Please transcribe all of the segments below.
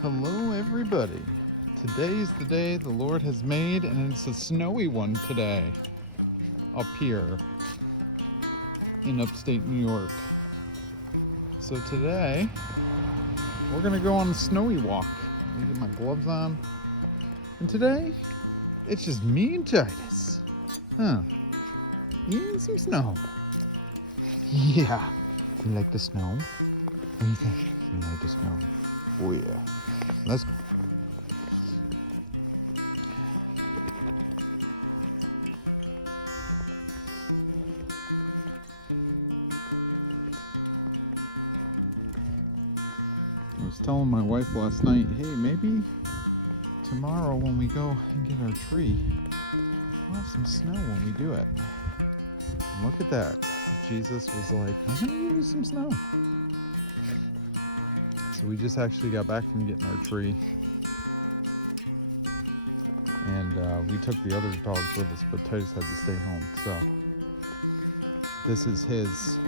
Hello, everybody. Today's the day the Lord has made, and it's a snowy one today up here in upstate New York. So today, we're gonna go on a snowy walk. Let me get my gloves on. And today, it's just me and Titus. Huh. Eating some snow. Yeah. You like the snow? What do you think? You like the snow? Oh yeah. Let's go. I was telling my wife last night, hey, maybe tomorrow when we go and get our tree, we'll have some snow when we do it. And look at that. Jesus was like, I'm gonna give you some snow. So we just actually got back from getting our tree. And we took the other dogs with us, but Titus had to stay home. So this is his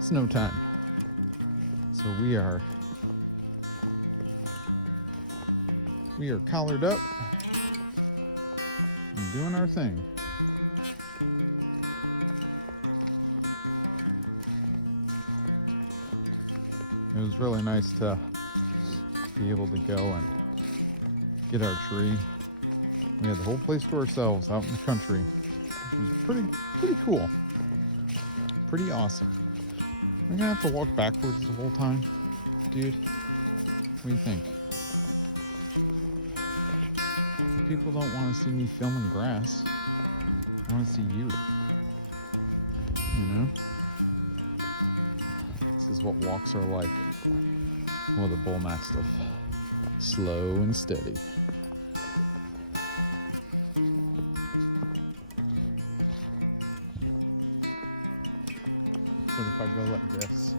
snow time. So we are collared up and doing our thing. It was really nice to be able to go and get our tree. We had the whole place to ourselves out in the country, which was pretty cool. Pretty awesome. We're gonna have to walk backwards the whole time, dude. What do you think? If people don't want to see me filming grass, I want to see you. You know? This is what walks are like with a bull mastiff. Slow and steady. What if I go like this?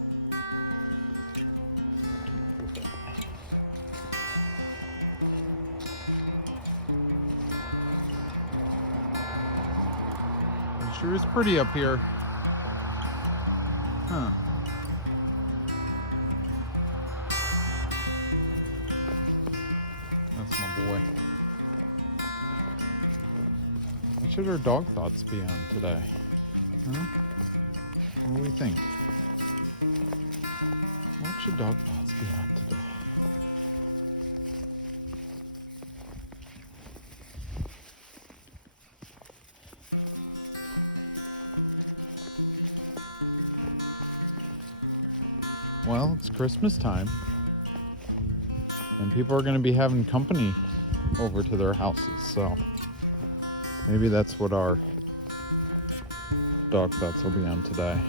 It sure is pretty up here. Huh. That's my boy. What should our dog thoughts be on today? Huh? What do we think? What should dog thoughts be on today? Well, it's Christmas time, and people are going to be having company over to their houses, so maybe that's what our dog thoughts will be on today.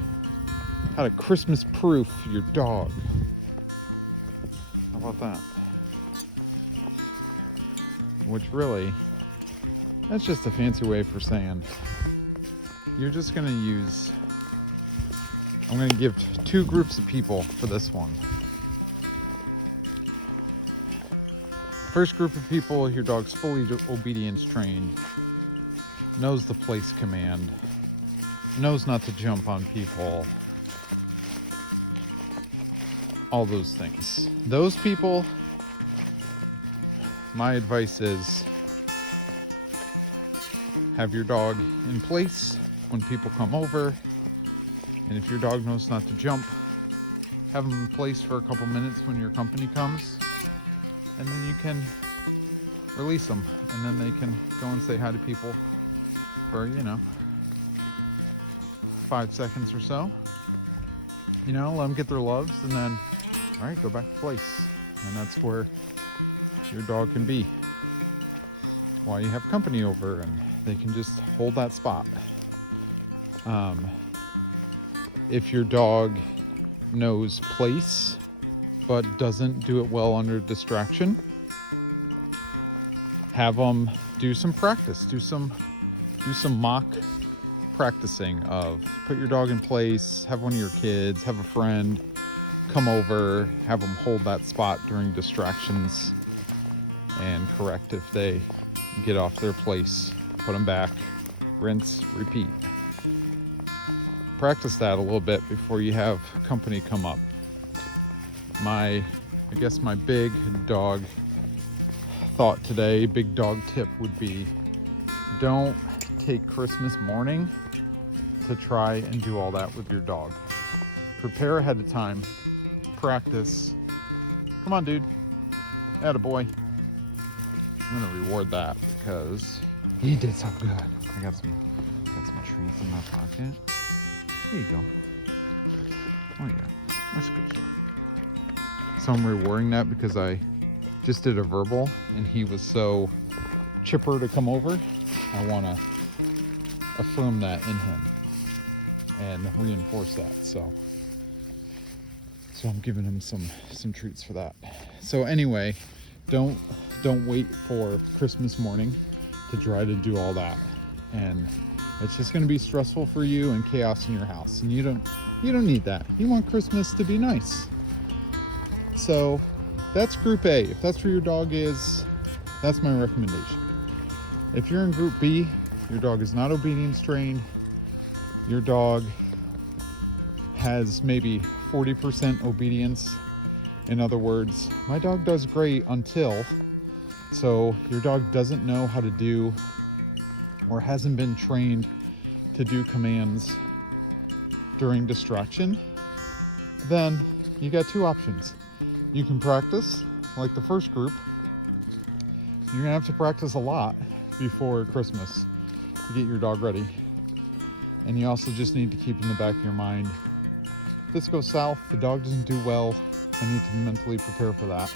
How to Christmas proof your dog. How about that? Which really, that's just a fancy way for saying you're just going to use, I'm going to give two groups of people for this one. First group of people, your dog's fully obedience trained, knows the place command, knows not to jump on people, all those things. Those people, my advice is have your dog in place when people come over. And if your dog knows not to jump, have them in place for a couple minutes when your company comes. And then you can release them. And then they can go and say hi to people for, 5 seconds or so. Let them get their loves, and then, all right, go back to place. And that's where your dog can be while you have company over, and they can just hold that spot. If your dog knows place but doesn't do it well under distraction, have them do some practice, do some mock practicing of put your dog in place, have one of your kids, have a friend come over, have them hold that spot during distractions, and correct if they get off their place, put them back, rinse, repeat. Practice that a little bit before you have company come up. My I guess my big dog thought today, big dog tip would be, don't take Christmas morning to try and do all that with your dog. Prepare ahead of time, practice. Come on, dude. Attaboy. I'm gonna reward that because he did so good. I got some treats in my pocket. There you go. Oh yeah, that's good. So I'm rewarding that because I just did a verbal and he was so chipper to come over. I want to affirm that in him and reinforce that. So I'm giving him some treats for that. So anyway, don't wait for Christmas morning to try to do all that, and it's just going to be stressful for you and chaos in your house, and you don't need that. You want Christmas to be nice. So that's group A. If that's where your dog is, that's my recommendation. If you're in group B, your dog is not obedience trained, your dog has maybe 40% obedience. In other words, my dog does great until, so your dog doesn't know how to do or hasn't been trained to do commands during distraction, then you got two options. You can practice like the first group. You're gonna have to practice a lot before Christmas to get your dog ready. And you also just need to keep in the back of your mind, if this goes south, the dog doesn't do well, I need to mentally prepare for that.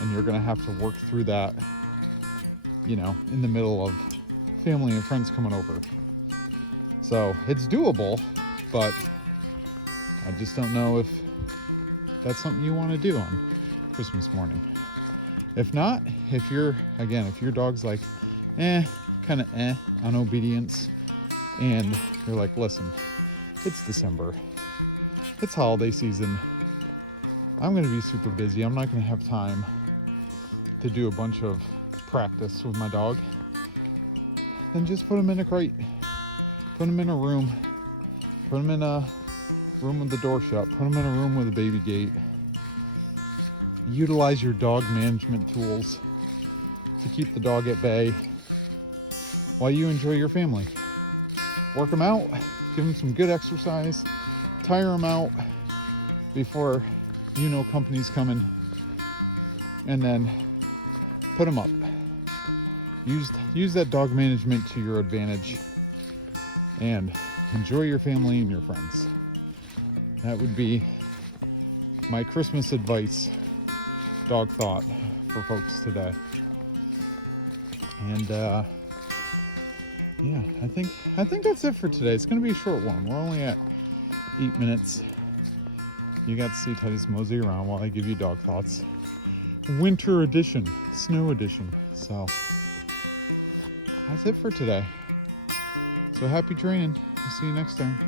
And you're gonna have to work through that, you know, in the middle of family and friends coming over. So it's doable, but I just don't know if that's something you want to do on Christmas morning. If not, if your dog's like, kind of on obedience, and you're like, listen, it's December, it's holiday season, I'm going to be super busy, I'm not going to have time to do a bunch of practice with my dog, then just put him in a crate, put him in a room, put him in a room with the door shut, put him in a room with a baby gate. Utilize your dog management tools to keep the dog at bay while you enjoy your family. Work him out, give him some good exercise, tire him out before you know company's coming, and then put him up. Use that dog management to your advantage and enjoy your family and your friends. That would be my Christmas advice, dog thought for folks today. And yeah, I think that's it for today. It's gonna be a short one. We're only at 8 minutes. You got to see Titus mosey around while I give you dog thoughts. Winter edition, snow edition. So that's it for today. So happy training. I'll see you next time.